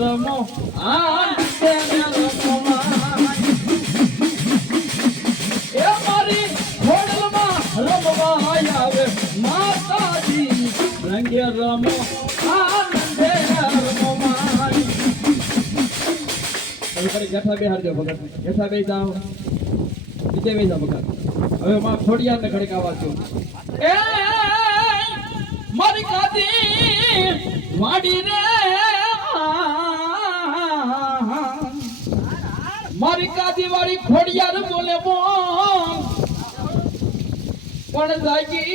રમો આનંદે રમો એ મારી ખોડલમાં રમવા આવે. હવે માં ખોડિયાર ને ઘડીક આવા છું મારી કાદી વાડી રે. મારી કાદી વાળી ખોડિયાર બોલે બોલ પણ જાગી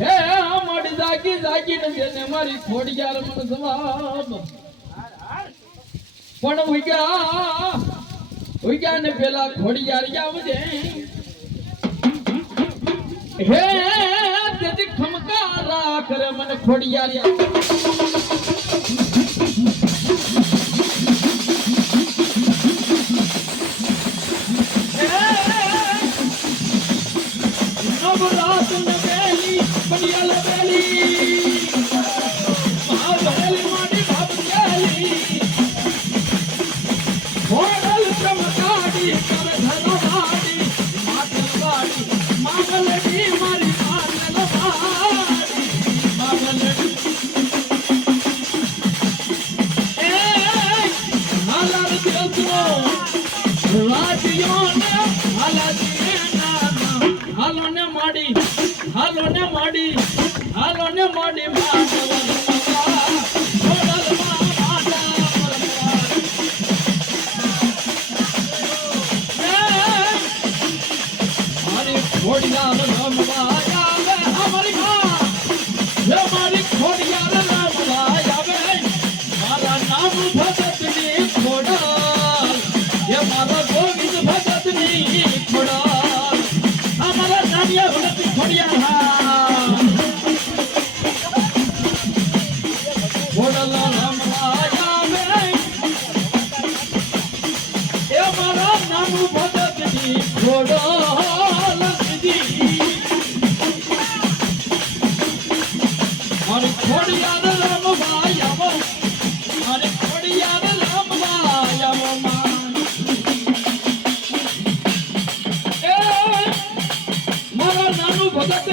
હે મડ જાગી જાગી ને જેને મારી ખોડિયાર મન જવાબ પણ ઉગ્યા ઉગ્યા ને પેલા ખોડિયાર આવજે. હે, તેથી ખમકા રાખ રે મને ખોડિયાર આવ. નવરાત ને બેલી પડિયાલ બેલી હાલો ને માડી માનવલ નાનું ભગત,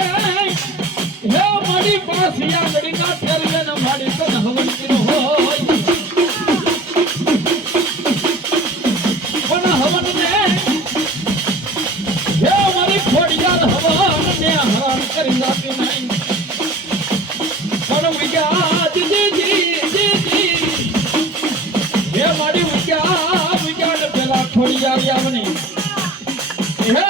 હે મારી પાસે આંગળી ના ફેરવે ને મારી તો હવન કર્યો હોય. પણ હવન ને હે મારી ખોડિયાર હવન ને હરણ કરી નાખી નહીં. પણ વિદ્યા દીદી દીદી હે મારી વિદ્યા ને પેલા ખોડિયાર આવની હે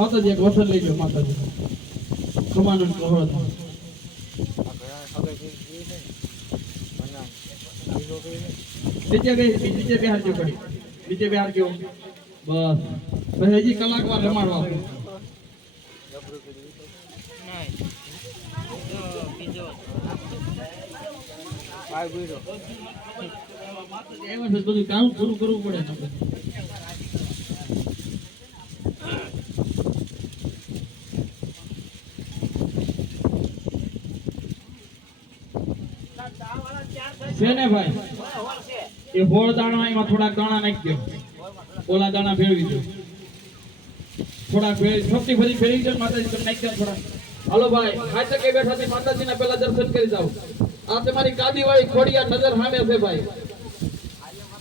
માતાજી એક વસન લઈ ગયો માતાજી. કમાનંદ કહો નીચે બે નીચે બે હાથ પડી. નીચે બે ગયો બસ. હજી કલાક વાર રમાડવા બધું કામ પૂરું કરવું પડે છે ને ભાઈ? એ હોળ દાણા એમાં થોડાક દાણા નાખી દો. ઓલા દાણા ફેરવી દો. થોડાક સૌથી બધી ફેરવી દો માતાજી, તમે નાખી દો થોડા હાલો ભાઈ, હાથે કે બેઠા થી માતાજીના પહેલા દર્શન કરી જાઓ. આ તમારી કાદી વાળી ખોડિયા નજર સામે છે ભાઈ.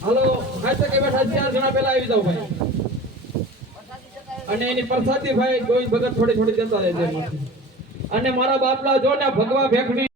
હાલો, હાથે કે બેઠા ચાર જણા પહેલા આવી જાઓ ભાઈ. અને એની પ્રસાદી ભાઈ કોઈ ભગત થોડી થોડી દેતા રહેજે અને મારા બાપલા જો ને ભગવા ભેખડી